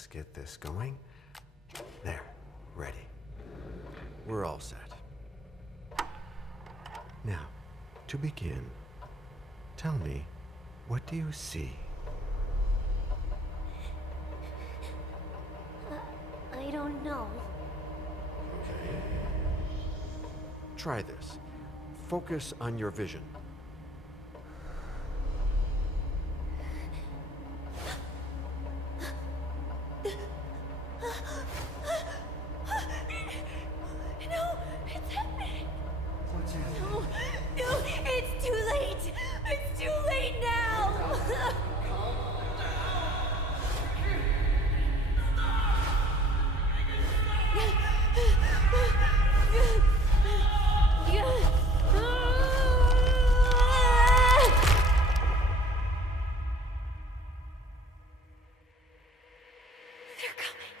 Let's get this going. There, ready. We're all set. Now, to begin, tell me, what do you see? I don't know. Okay. Try this. Focus on your vision. No, it's happening. What's happening? No, it's too late. It's too late now. They're coming.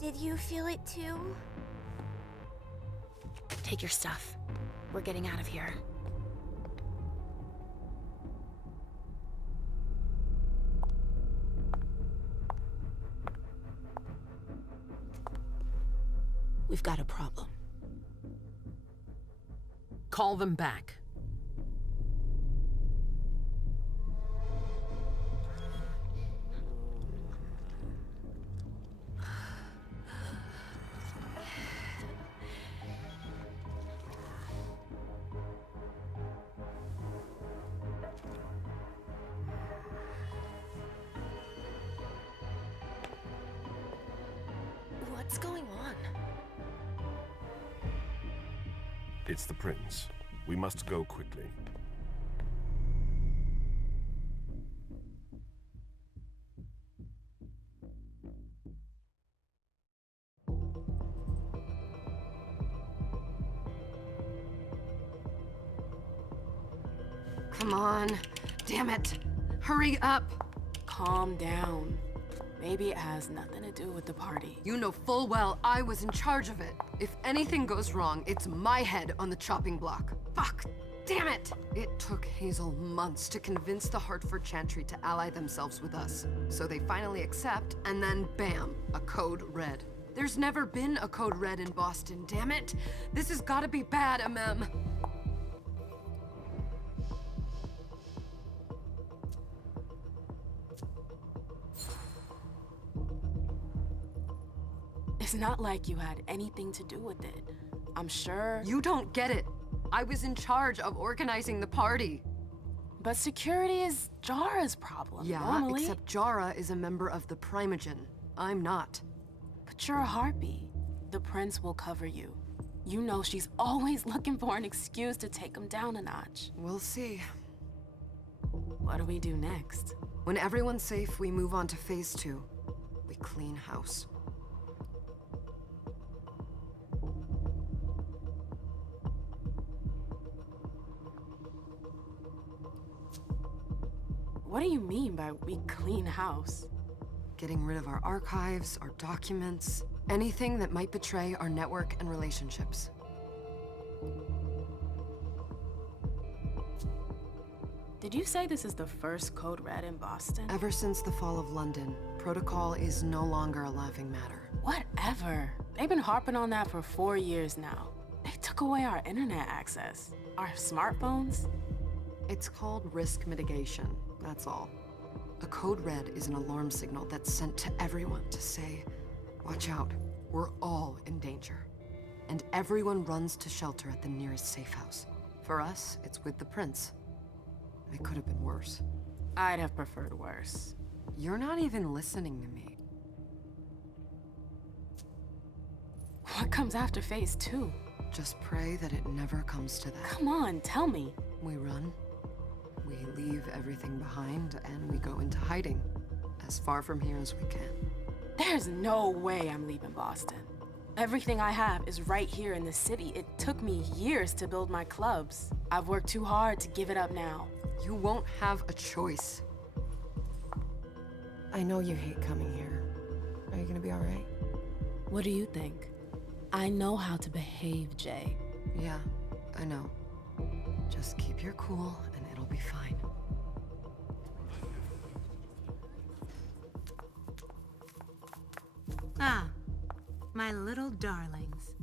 Did you feel it too? Take your stuff. We're getting out of here. We've got a problem. Call them back. What's going on? It's the prince. We must go quickly. Come on. Damn it. Hurry up. Calm down. Maybe it has nothing to do with the party. You know full well I was in charge of it. If anything goes wrong, it's my head on the chopping block. Fuck. Damn it! It took Hazel months to convince the Hartford Chantry to ally themselves with us. So they finally accept, and then bam, a code red. There's never been a code red in Boston, damn it! This has gotta be bad, MM. It's not like you had anything to do with it. I'm sure. You don't get it. I was in charge of organizing the party. But security is Jara's problem, Yeah, normally. except Jara is a member of the Primogen. I'm not. But you're a harpy. The prince will cover you. You know she's always looking for an excuse to take him down a notch. We'll see. What do we do next? When everyone's safe, we move on to phase 2. We clean house. What do you mean by we clean house? Getting rid of our archives, our documents, anything that might betray our network and relationships. Did you say this is the first code red in Boston? Ever since the fall of London, protocol is no longer a laughing matter. Whatever. They've been harping on that for 4 years now. They took away our internet access. Our smartphones. It's called risk mitigation, that's all. A code red is an alarm signal that's sent to everyone to say, watch out, we're all in danger. And everyone runs to shelter at the nearest safe house. For us, it's with the prince. It could have been worse. I'd have preferred worse. You're not even listening to me. What comes after phase 2? Just pray that it never comes to that. Come on, tell me. We run. We leave everything behind and we go into hiding, as far from here as we can. There's no way I'm leaving Boston. Everything I have is right here in the city. It took me years to build my clubs. I've worked too hard to give it up now. You won't have a choice. I know you hate coming here. Are you gonna be all right? What do you think? I know how to behave, Jay. Yeah, I know. Just keep your cool and it'll be fine. Ah, my little darlings.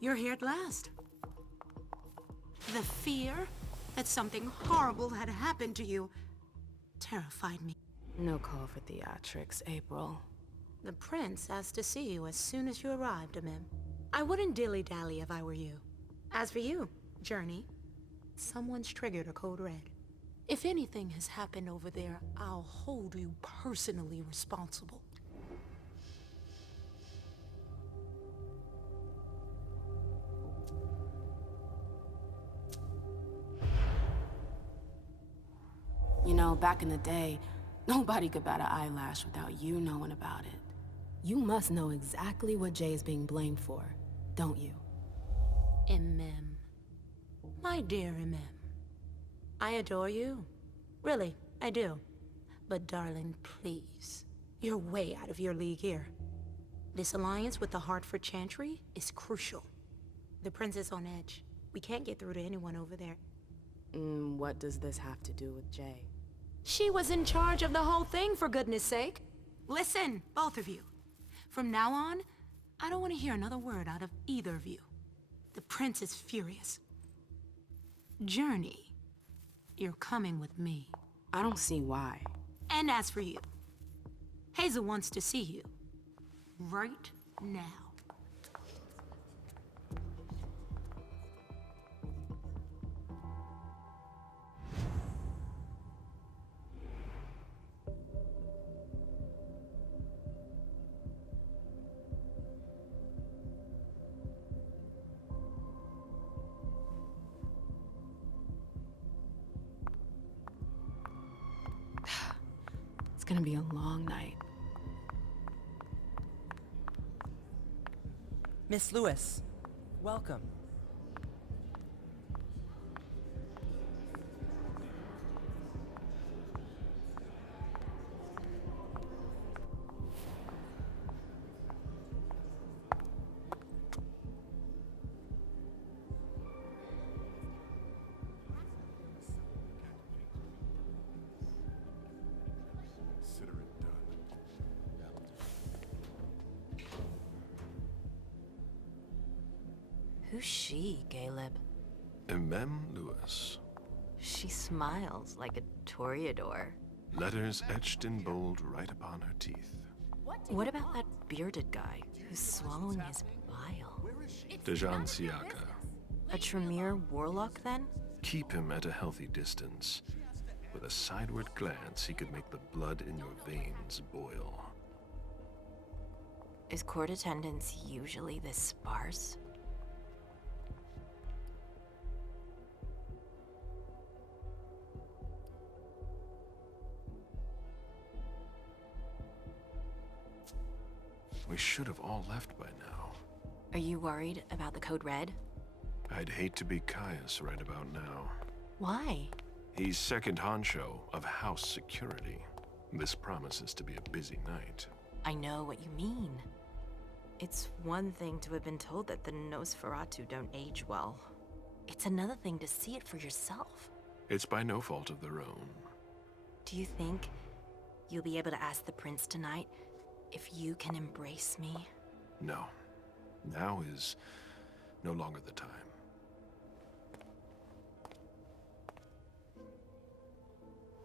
You're here at last. The fear that something horrible had happened to you terrified me. No call for theatrics, April. The prince asked to see you as soon as you arrived, Amim. I wouldn't dilly-dally if I were you. As for you, Journey, someone's triggered a code red. If anything has happened over there, I'll hold you personally responsible. You know, back in the day, nobody could bat an eyelash without you knowing about it. You must know exactly what Jay's being blamed for, don't you? Imem. My dear Imem. I adore you. Really, I do. But darling, please. You're way out of your league here. This alliance with the Hartford Chantry is crucial. The prince is on edge. We can't get through to anyone over there. What does this have to do with Jay? She was in charge of the whole thing, for goodness sake. Listen, both of you. From now on, I don't want to hear another word out of either of you. The prince is furious. Journey, you're coming with me. I don't see why. And as for you, Hazel wants to see you. Right now. It's gonna be a long night. Miss Lewis, welcome. Consider it done. Who's she, Caleb? Emem Lewis. She smiles like a toreador. Letters etched in bold right upon her teeth. What about that bearded guy who's swallowing his bile? Dejan Siaka. A Tremere warlock, then? Keep him at a healthy distance. With a sideward glance, he could make the blood in your veins boil. Is court attendance usually this sparse? We should have all left by now. Are you worried about the code red? I'd hate to be Caius right about now. Why? He's second honcho of house security. This promises to be a busy night. I know what you mean. It's one thing to have been told that the Nosferatu don't age well. It's another thing to see it for yourself. It's by no fault of their own. Do you think you'll be able to ask the prince tonight if you can embrace me? No. Now is no longer the time.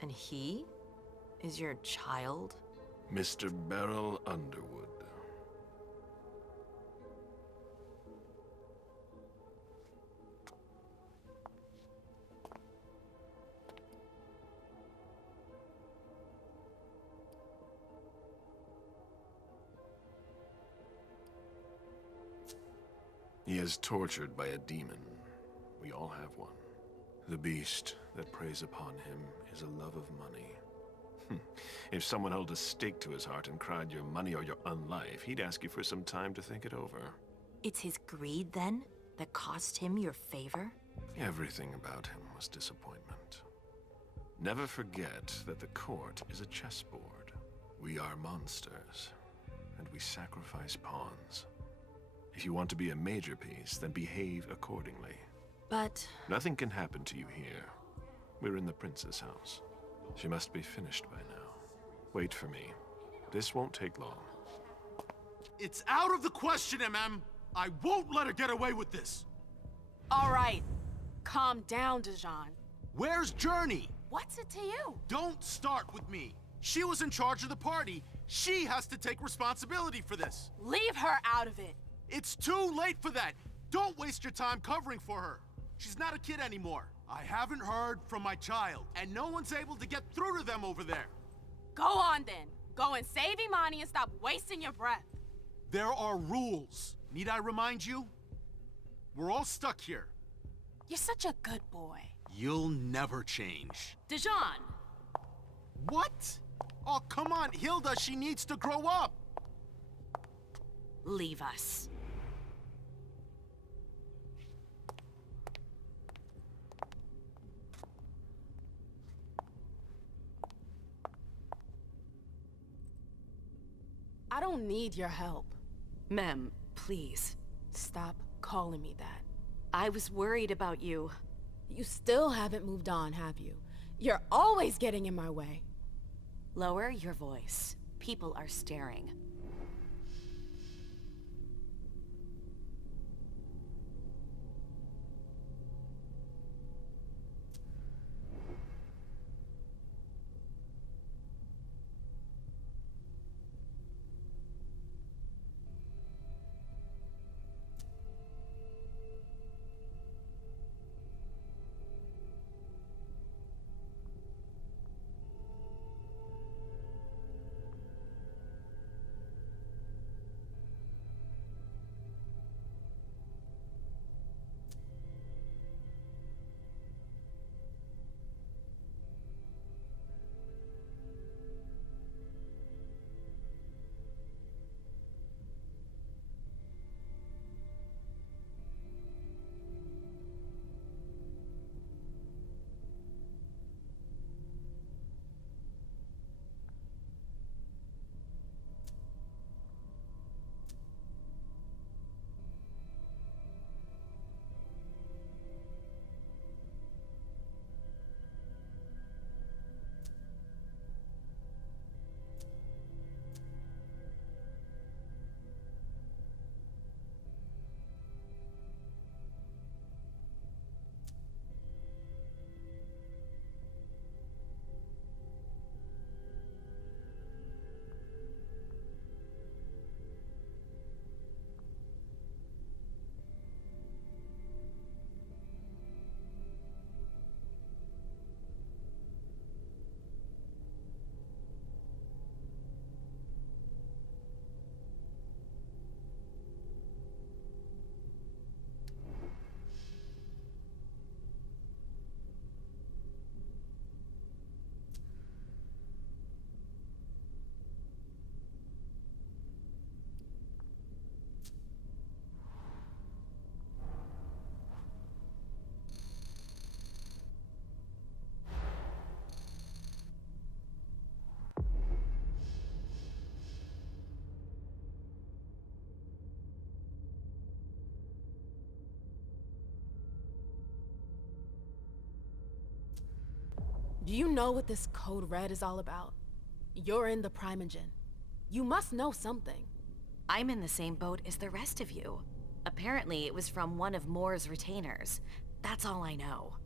And he is your child? Mr. Beryl Underwood. He is tortured by a demon. We all have one. The beast that preys upon him is a love of money. If someone held a stake to his heart and cried your money or your unlife, he'd ask you for some time to think it over. It's his greed, then, that cost him your favor? Everything about him was disappointment. Never forget that the court is a chessboard. We are monsters, and we sacrifice pawns. If you want to be a major piece, then behave accordingly. But... Nothing can happen to you here. We're in the prince's house. She must be finished by now. Wait for me. This won't take long. It's out of the question, MM! I won't let her get away with this! All right. Calm down, Dijon. Where's Journey? What's it to you? Don't start with me. She was in charge of the party. She has to take responsibility for this. Leave her out of it. It's too late for that. Don't waste your time covering for her. She's not a kid anymore. I haven't heard from my child, and no one's able to get through to them over there. Go on then. Go and save Imani and stop wasting your breath. There are rules. Need I remind you? We're all stuck here. You're such a good boy. You'll never change. Dijon! What? Oh, come on, Hilda, she needs to grow up. Leave us. I don't need your help. Mem, please. Stop calling me that. I was worried about you. You still haven't moved on, have you? You're always getting in my way. Lower your voice. People are staring. Do you know what this Code Red is all about? You're in the Primogen. You must know something. I'm in the same boat as the rest of you. Apparently, it was from one of Moore's retainers. That's all I know.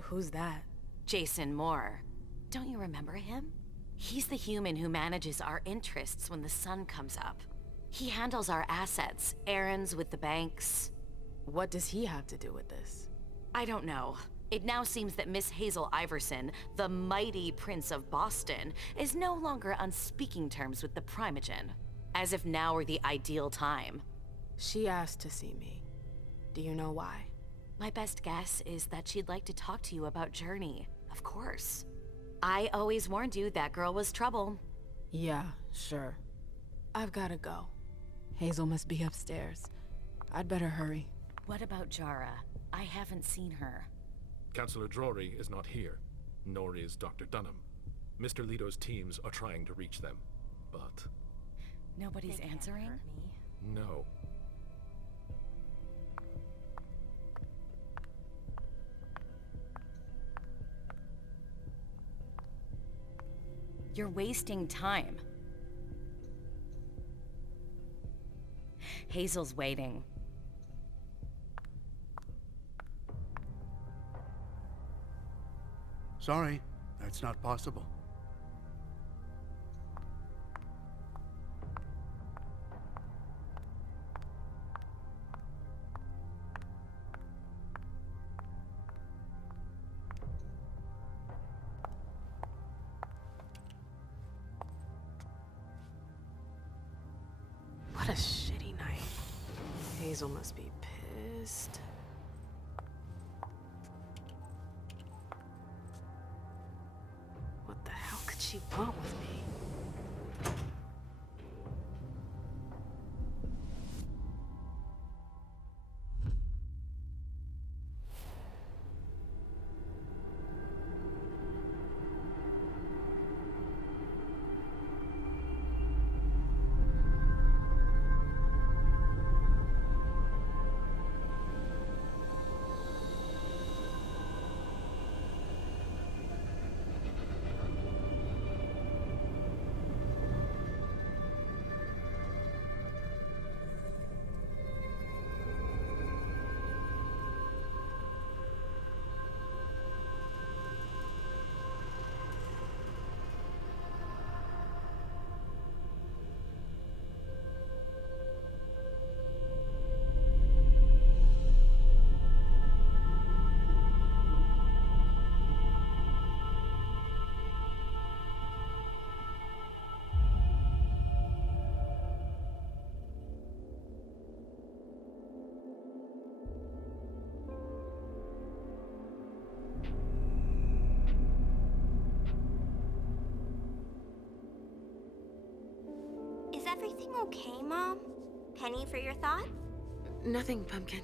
Who's that? Jason Moore. Don't you remember him? He's the human who manages our interests when the sun comes up. He handles our assets, errands with the banks. What does he have to do with this? I don't know. It now seems that Miss Hazel Iverson, the mighty Prince of Boston, is no longer on speaking terms with the Primogen. As if now were the ideal time. She asked to see me. Do you know why? My best guess is that she'd like to talk to you about Journey, of course. I always warned you that girl was trouble. Yeah, sure. I've gotta go. Hazel must be upstairs. I'd better hurry. What about Jara? I haven't seen her. Councillor Drury is not here, nor is Dr. Dunham. Mr. Leto's teams are trying to reach them, but... Nobody's answering? No. You're wasting time. Hazel's waiting. Sorry, that's not possible. What a shitty night. Hazel must be pissed. What the hell could she want with me? Is everything okay, Mom? Penny for your thought? Nothing, Pumpkin.